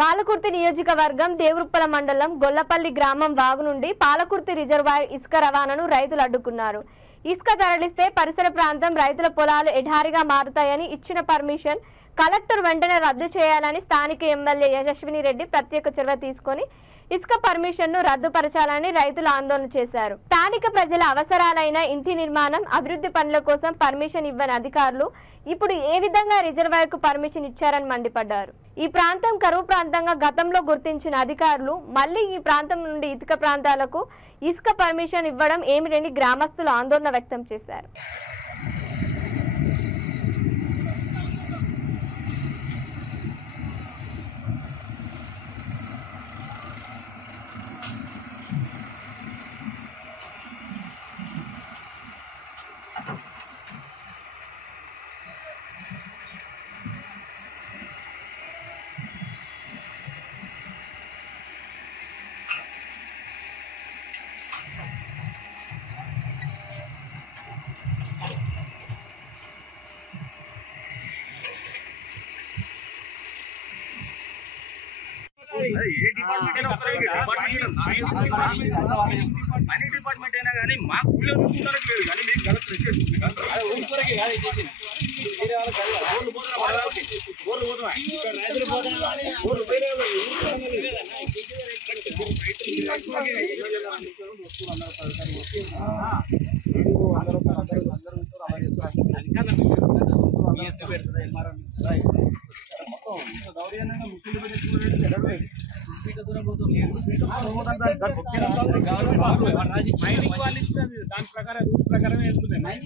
పాలకుర్తి నియోజకవర్గం దేవరుప్పల మండలం గొల్లపల్లి గ్రామం వాగు నుండి పాలకుర్తి రిజర్వాయర్ ఇసుక రవాణాను రైతులు అడ్డుకున్నారు. ఇసుక తరలిస్తే పరిసర ప్రాంతం రైతుల పొలాలు ఎడారిగా మారుతాయని ఇచ్చిన పర్మిషన్ కలెక్టర్ వెంటనే రద్దు చేయాలని స్థానిక ఎమ్మెల్యే యశస్విని రెడ్డి ప్రత్యేక చొరవ తీసుకొని ఇసుక పర్మిషన్ ను రద్దుపరచాలని రైతులు ఆందోళన చేశారు. స్థానిక ప్రజల అవసరాలైన ఇంటి నిర్మాణం, అభివృద్ధి పనుల కోసం పర్మిషన్ ఇవ్వని అధికారులు ఇప్పుడు ఏ విధంగా రిజర్వాయర్ కు పర్మిషన్ ఇచ్చారని మండిపడ్డారు. ఈ ప్రాంతం కరువు ప్రాంతంగా గతంలో గుర్తించిన అధికారులు మళ్లీ ఈ ప్రాంతం నుండి ఇటుక ప్రాంతాలకు ఇసుక పర్మిషన్ ఇవ్వడం ఏమిటని గ్రామస్తులు ఆందోళన వ్యక్తం చేశారు. అన్ని డిపార్ట్మెంట్ అయినా కానీ మాకు ఊళ్ళో చూసుకోవడానికి లేదు కానీ మీకు దాని ప్రకారం రూల్ ప్రకారం వెళ్తున్నాయి.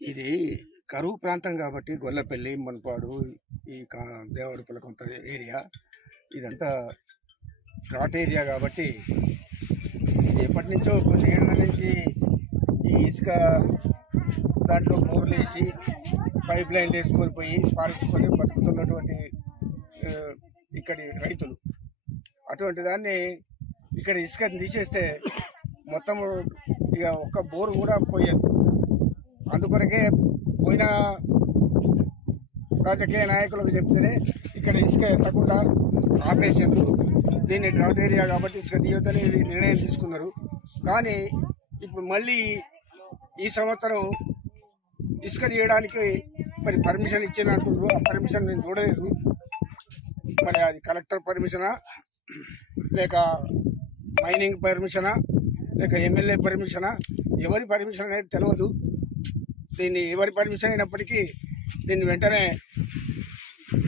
ఇది కరువు ప్రాంతం కాబట్టి గొల్లపల్లి, మున్పాడు, ఈ దేవరుప్పల కొంత ఏరియా ఇదంతా ఘాట్ ఏరియా కాబట్టి ఇది ఎప్పటి నుంచో కొన్ని ఏళ్ళ నుంచి ఈ ఇసుక దాంట్లో బోర్లు వేసి పైప్ లైన్లు వేసుకొని పోయి పారించుకొని బతుకుతున్నటువంటి ఇక్కడి రైతులు. అటువంటి దాన్ని ఇక్కడ ఇసుక తీసేస్తే మొత్తం ఇక ఒక్క బోరు కూడా పోయేది. అందుకొరకే పోయిన రాజకీయ నాయకులకు చెప్తేనే ఇక్కడ ఇసుక ఎత్తకుండా ఆపేసారు. దీన్ని డ్రాట్ ఏరియా కాబట్టి ఇసుక తీయొద్దని నిర్ణయం తీసుకున్నారు. కానీ ఇప్పుడు మళ్ళీ ఈ సంవత్సరం ఇసుక తీయడానికి మరి పర్మిషన్ ఇచ్చిన అంటున్నారు. ఆ పర్మిషన్ నేను చూడలేదు. మరి అది కలెక్టర్ పర్మిషనా, లేక మైనింగ్ పర్మిషనా, లేక ఎమ్మెల్యే పర్మిషనా, ఎవరి పర్మిషన్ అనేది తెలియదు. దీన్ని ఎవరి పర్మిషన్ అయినప్పటికీ దీన్ని వెంటనే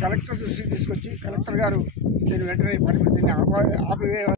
కలెక్టర్ దృష్టికి తీసుకొచ్చి కలెక్టర్ గారు దీన్ని వెంటనే దీన్ని ఆపే